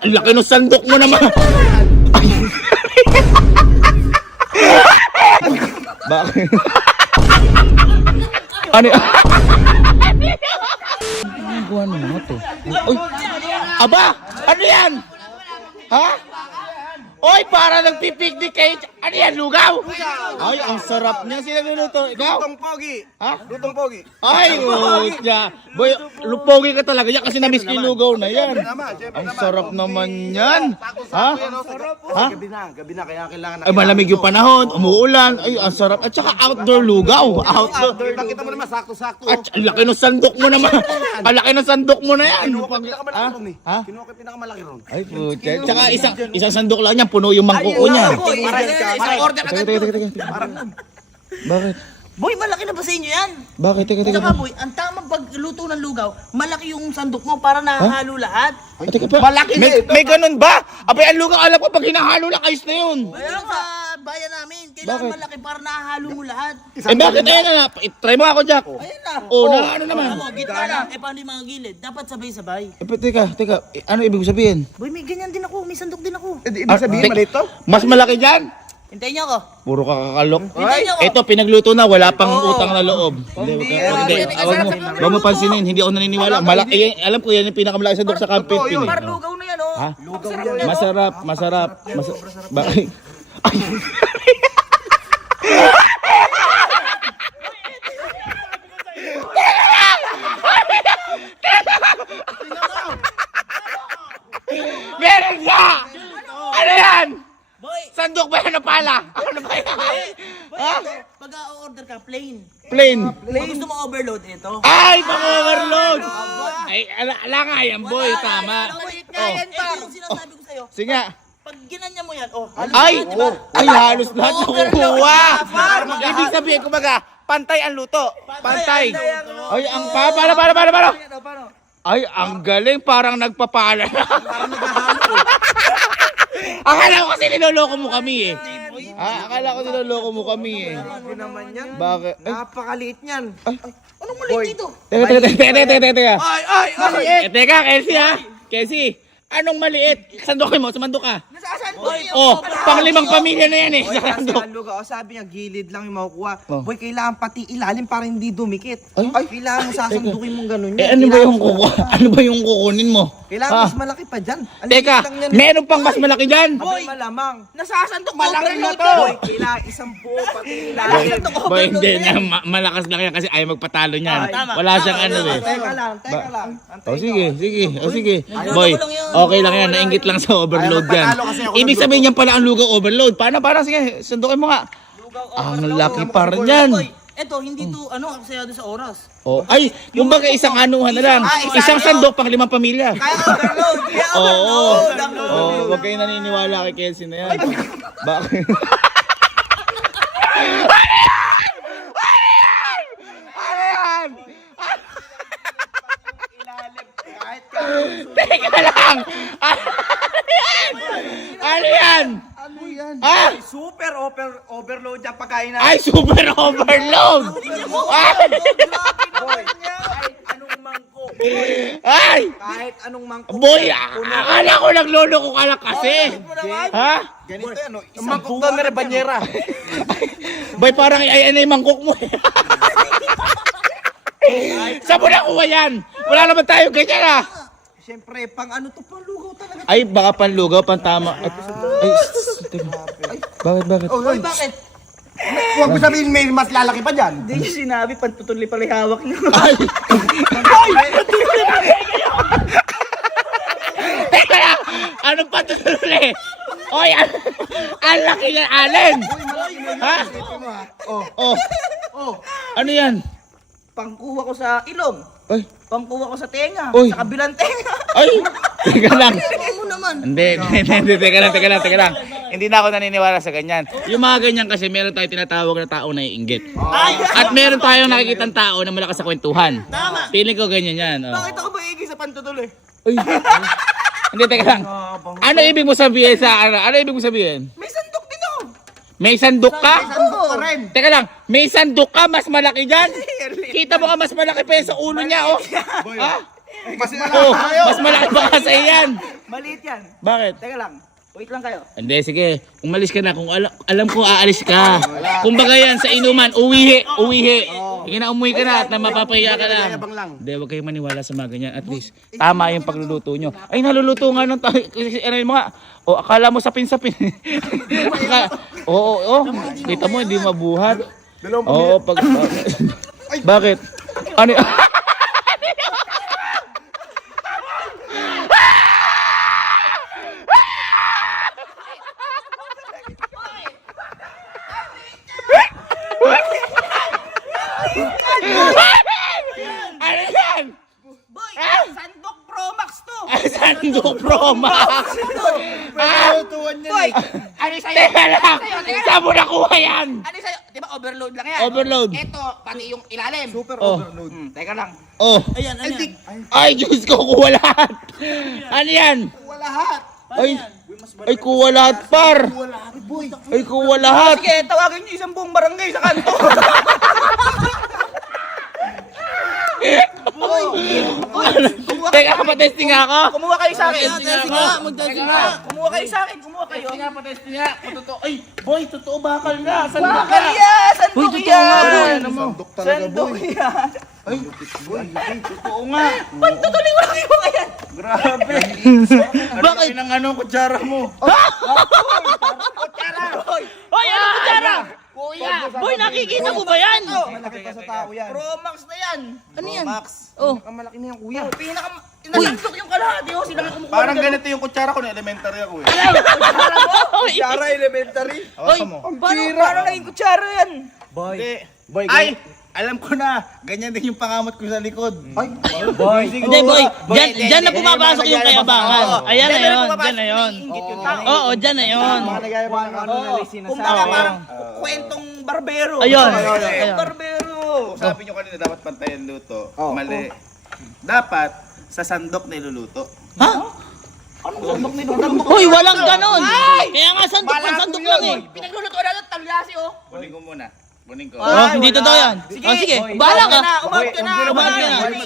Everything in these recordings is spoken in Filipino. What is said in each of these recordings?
Ang laki ng sandok mo naman. Bakit? Ano? Ano gawa ng mga to? Uy! Aba! Ano yan? Ha? Oy, para nagpipiknik kayo. Ano yan, lugaw? Ay, ang sarap niya. Sino niluluto? Ikaw? Lutong pogi. Ha? Lutong pogi. Ay, utya. Boy, lupogi ka talaga yan kasi namiss ko yung lugaw na yan. Ang sarap naman yan. Ha? Ha? Gabi na, kaya kailangan Ay, malamig yung panahon, umuulan. Ay, ang sarap. At saka outdoor lugaw. Outdoor. Kita mo naman, sakto-sakto. At ang laki ng sandok mo naman. Ang laki ng sandok mo na yan. Kinuha ko yung pinakamalaki ron eh. Ha? Kinuha ko yung pinakamalaki ron. Ay, putya. Tsaka isang sandok lang yan, puno yung mangkuko niya. Order agad. Teka. Bakit? Boy, malaki na ba sa inyo yan? Bakit? Teka. Saka boy, ang tamang pagluto ng lugaw, malaki yung sandok mo para nahahalo lahat. Teka pa. Malaki na ito. May ganun ba? Abay, ang lugaw, alam ko, pag hinahalo lang, ayos na yun. Kaya sa bayan namin, kailangan Bakit? malaki para nahahalo mo lahat. Eh, bakit? Ayan na. Try mo ako, Jack. Ayan na. Oh, na ano naman? Gitna lang. Eh, paano yung mga gilid? Dapat sabay-sabay. Teka. Ano ibig sabihin? Boy, may ganyan din ako. May sandok din ako. Ibig sabihin, maliit to? Mas malaki dyan? Hintayin niyo ako. Puro kakakalok. Hintayin niyo ako. Ito, pinagluto na, wala pang utang na loob. Hindi. Huwag mo pansinin, hindi ako naniniwala. Malaki, alam ko yan yung pinakamalaki sandok sa Camp Pin. Parang lugaw na yan, oh. Ha? Masarap. Bakit? Ay. Meron ka! Ano yan? Boy, Sandok ba yan na pala? Ano ba yan? boy, Ha? ito, pag order ka, plain. Plain. Pag gusto mo overload, ito. Ay, pang-overload! Ay, ala nga yan, boy. Tama. Ito yung sinasabi ko sa'yo. Sige nga. Pag ginanya mo yan, oh, halos Ay! lahat, diba? Ay, halos lahat Overload. nakukuha. Farm. Ibig sabihin, kumaga, pantay ang luto. Pantay. ano. Ay, ang para. Ay, ang galing. Parang nagpapala. Akala ko kasi niloloko mo kami eh. Akala ko niloloko mo kami eh. Hindi naman yan. Bakit? Ay, Napakaliit niyan. Anong mali dito? teka. Ay! Teka, Kelsey ha. Kelsey, anong maliit? Sandukin mo, sumandok ka. Nasaan? Boy, Oh, pang-limang pamilya na yan eh. Boy, Sa kasi sandok. ang lugaw, sabi niya, gilid lang yung makukuha. Oh. Boy, kailangan pati ilalim para hindi dumikit. Ay. Kailangan mo sasandukin mong ganun Eh, yan. ano ba Kailangan yung mo- kuko? Ano ba yung kukunin mo? Kailangan Ha? mas malaki pa dyan. Ang Teka, liit lang yan. meron pang mas malaki dyan. Boy, malamang. nasasandok Malaki na overload to. to. Boy, kailangan isang buo pati Boy, ilalim. boy, hindi na, malakas lang yan kasi ayaw magpatalo niyan. Tama. Wala siyang ano eh. Teka lang. O sige. Ay, Boy, lugaw lang yun. okay lang yan. Nainggit lang sa overload yan. magpatalo kasi ako Ibig ng sabihin yan pala ang lugaw overload. Paano? Sige, sundukin mo nga. Ang laki pa rin yan. Boy, eto, hindi to, kasayado sa oras. Oh, ay, kumbaga isang anuhan na lang. Isang sandok pang 5 pamilya. Kaya overload. Kaya Oo. overload. Oh, wag kayo naniniwala kay Kelsey na yan. Bakit? Ano yan? Teka lang! Ano yan? Ano yan? Ah! Super overload yung pagkain na. Ay, super overload! Ay! Boy, kahit anong mangkok. Ay! Kahit anong mangkok. Boy, akala ko nagloloko ka lang kasi. Ha? Ganito yan, no? Isang mangkok daw na banyera. Boy, parang ay yung mangkok mo. Saan mo nakuha yan? Wala naman tayo ganyan ah. Siyempre, pang ano to, pang lugaw talaga. Ay, baka panlugaw, pantama. Ay, bakit? Boy, Bakit? Huwag mo sabihin may mas lalaki pa dyan. Hindi niya sinabi, pantutuloy pala yung hawak niya. Ay! Teka lang! Anong patutuloy? Oy, ang laki niya, Allen! Ha? Oh. Ano yan? Pangkuha ko sa ilong. Ay, Pangkuha ko sa tenga. Uy. Sa kabilang tenga. ay! Teka lang. Ano mo naman? Hindi, teka lang. Hindi na ako naniniwala sa ganyan. Yung mga ganyan kasi meron tayong tinatawag na tao na iinggit. At meron tayong nakikitang tao na malakas sa kwentuhan. Tama. Feeling ko ganyan yan. Oh. Bakit ako ba sa pantutuloy? Ay. Hindi, teka lang. Ano ibig mo sabihin sa ano? Ano ibig mo sabihin? May sandok din ako. May sandok ka? Oo. Teka lang, may sandok ka mas malaki dyan? Kita mo ka mas malaki pa yan sa ulo niya, oh. Ha? Mas Oh, mas malaki pa kasi yan. Maliit yan. Bakit? Teka lang. Wait lang kayo. Hindi, sige. Umalis ka na. Kung alam ko aalis ka. Kung baga yan sa inuman, uwihi. Sige na, umuwi ka na at na mapapahiya ka na. Hindi, huwag kayong maniwala sa mga ganyan. At least, tama yung pagluluto nyo. Ay, naluluto nga ng tayo. Ano yung mga, o akala mo sapin-sapin. Oo. Kita mo, hindi mabuhat. Oo, pag... Bakit? Ano Ano yan? Boy, Sandok Pro Max to. Sandok Pro Max! Boy, ano sa'yo? Teka lang! Saan mo nakuha yan? Ano sa'yo? Di ba overload lang yan? Overload. Ito, pati yung ilalim. Super Oh. overload. Teka lang. Oh. Ayan, ano yan? Ay, Diyos ko, kuha lahat. Ano yan? Lahat. Ay, kuha lahat, par. Ay, kuha lahat. Sige, tawagin niyo isang buong barangay sa kanto. Teka, patesting nga ako. Kumuha kayo sa akin. Magtesting nga, Magtesting nga. Kumuha kayo sa akin. Kumuha kayo. Patesting nga. Totoo. Ay, boy, totoo bakal na. Saan Bakal yan! Sandok yan! Sandok talaga, Sandok boy. yan! Totoo nga. Pantutuloy mo lang yung kaya! Grabe. Bakit? Ang ano, kutsara mo. Hoy, ano kutsara? Kuya. Boy, nakikita mo ba yan? Malaki pa sa tao yan. Pro Max na yan! Ano yan? Max. Oh. Malaki na yan, kuya. Nasandok yung kalahati oh! Sila nga kumukuha. Parang ganito yung kutsara ko na elementary ako eh. Kutsara elementary? Hoy, Paano naging kutsara yan? Boy. Ay! Alam ko na, ganyan din yung pangamot ko sa likod. Ay, Hindi, boy. Diyan na pumapasok yung kayabangan. Ayan na yun. Diyan na yun. Ingit yung tao. Oo, diyan na yun. mga nagayabang ng ano na lisi na Kumbaga parang kwentong barbero. Ayun. Ayun. Barbero. Sabi nyo kanina dapat pantayan luto. Mali. Dapat sa sandok niluluto. Ha? Anong sandok nito? Hoy, walang ganon. Kaya nga sandok lang eh. Pinagluluto na lang talyasi oh. Kunin ko muna. Kunin ko. Oh, hindi totoo yan. Oh, sige. Bahala ka. Umawag ka na. Umawag ka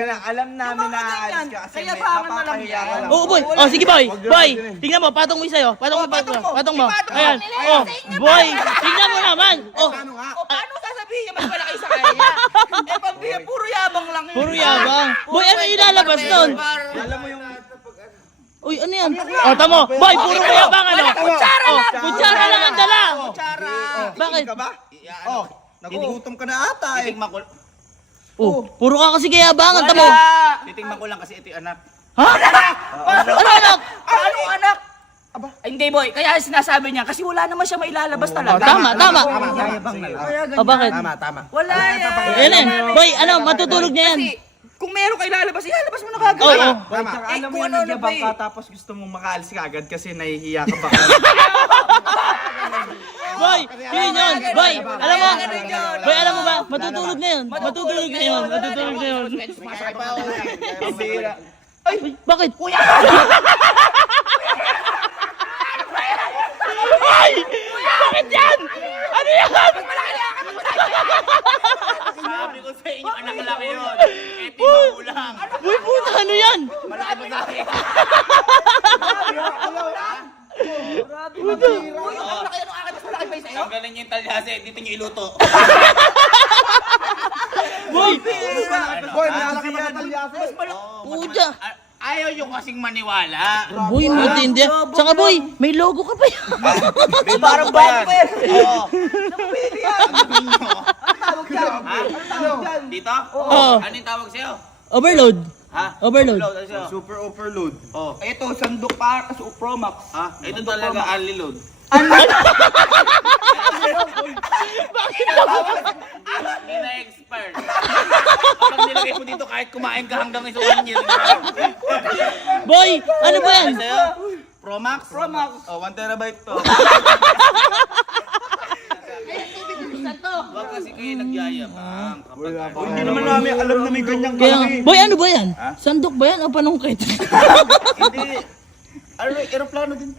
na. Alam namin na aalis ka kasi Kaya may bangan na lang mapapahiya ka yan. lang. Oo, boy. Oh, sige, boy. Boy, tingnan mo. Patong mo sa'yo. Patong mo. Patong mo. Ayan. Oh, boy. Tingnan mo naman. Oh, O paano sasabihin mas malaki sa kanya? Eh pambiya, puro yabang lang yun. puro yabang. Boy, ano ilalabas nun? Alam mo yung Uy, ano yan? Oh, tamo. Boy, puro mayabang ano? Kutsara lang. Kutsara lang ang dala. Kutsara. Bakit? ka ba? Oh, nagugutom ka na ata eh. Titingman ko, Oh, puro ka kasi kayabangan. Tamo. titingman ko lang kasi ito yung anak. Ha? Ano anak? Anong anak? Ay, hindi boy, kaya sinasabi niya kasi wala naman siya mailalabas Oh, talaga. tama. Yayabang na lang. Oh, bakit? Tama. Wala yan. Yan eh. Boy, ano, matutulog niya yan. Kasi kung meron kayo ilalabas, ilalabas mo na kagad. Oo. Tama. Alam mo yan, nagyabang ka, tapos gusto mong makaalis ka agad kasi nahihiya ka ba? Boy, yun yun. Boy, alam mo. Boy, alam mo ba? Matutulog na yun. Matutulog na yun. Matutulog na yun. Ay, bakit? Kuya! Ay! Bakit yan? Ano yan? Sabi ko sa inyo, anak laki yun. Ito yung magulang. Uy, puta, ano yan? Malaki ba sa akin? Uy, ang laki ng akin, mas malaki pa yung sa'yo. Tanggalin niyo yung talyase, dito niyo iluto. Boy! Boy, nasa yan. Puta! Ayaw yung kasing maniwala. Boy, matindi. Tsaka boy, may logo ka pa yan. Parang bumper. Oo. Napili yan. Ang tawag dyan. Ang tawag dyan. Dito? Oo. Ano yung tawag sa'yo? Overload. Ha? Overload. Ano sa'yo? Super overload. Oh. Ito, sandok para sa Pro Max. Ha? Ito talaga early load. Ina-expert. Kapag nilagay mo dito kahit kumain ka hanggang isang year. Boy, ano ba yan? Sa'yo? Pro Max? Pro Max. Oh, 1 terabyte to. Huwag kasi kayo nagyayabang. Hindi naman namin alam na may ganyang Kaya, boy, ano ba yan? Sandok ba yan o panungkit? Hindi. Ano, aeroplano din.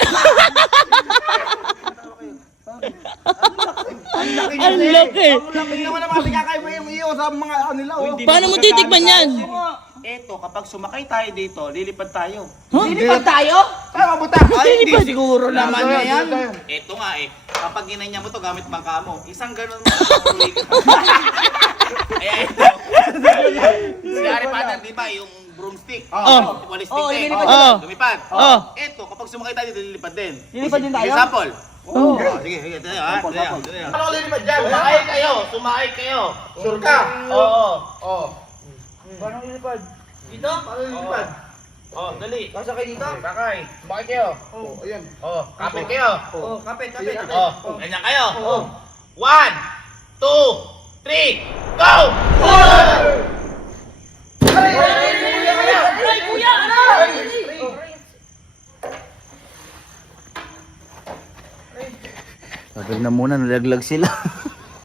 Ang laki. Ang laki naman naman, kakain mo yung iyo sa mga ano nila. Oh. Paano mo titikman yan? eto, kapag sumakay tayo dito, lilipad tayo. Lilipad tayo? Tama buta. Ay, hindi siguro naman na yan. Eto nga eh, kapag ginanya mo to gamit bangka mo, isang ganun mo, uwi ka. Ay, eto. Si Harry Potter, di ba, yung broomstick? Oh. Walis Oh, stick. lilipad yun. Lumipad. Oh. Eto, kapag sumakay tayo dito, lilipad din. Lilipad din tayo? Example. Oh. Sige, sige, tayo ha. Tayo. Ano lilipad dyan? Sumakay kayo, sumakay kayo. Sure ka? Oo. Oo. Paano lilipad? Dito? Paano lilipad? Oh, dali. Kasakay dito? Sakay. Bakit kayo? Oo, ayan. Oh, kapit kayo. Oh, kapit, kapit. Oh, ganyan kayo. 1, 2, 3, go! Aray, kuya! Aray! Sabi na muna, nalaglag sila.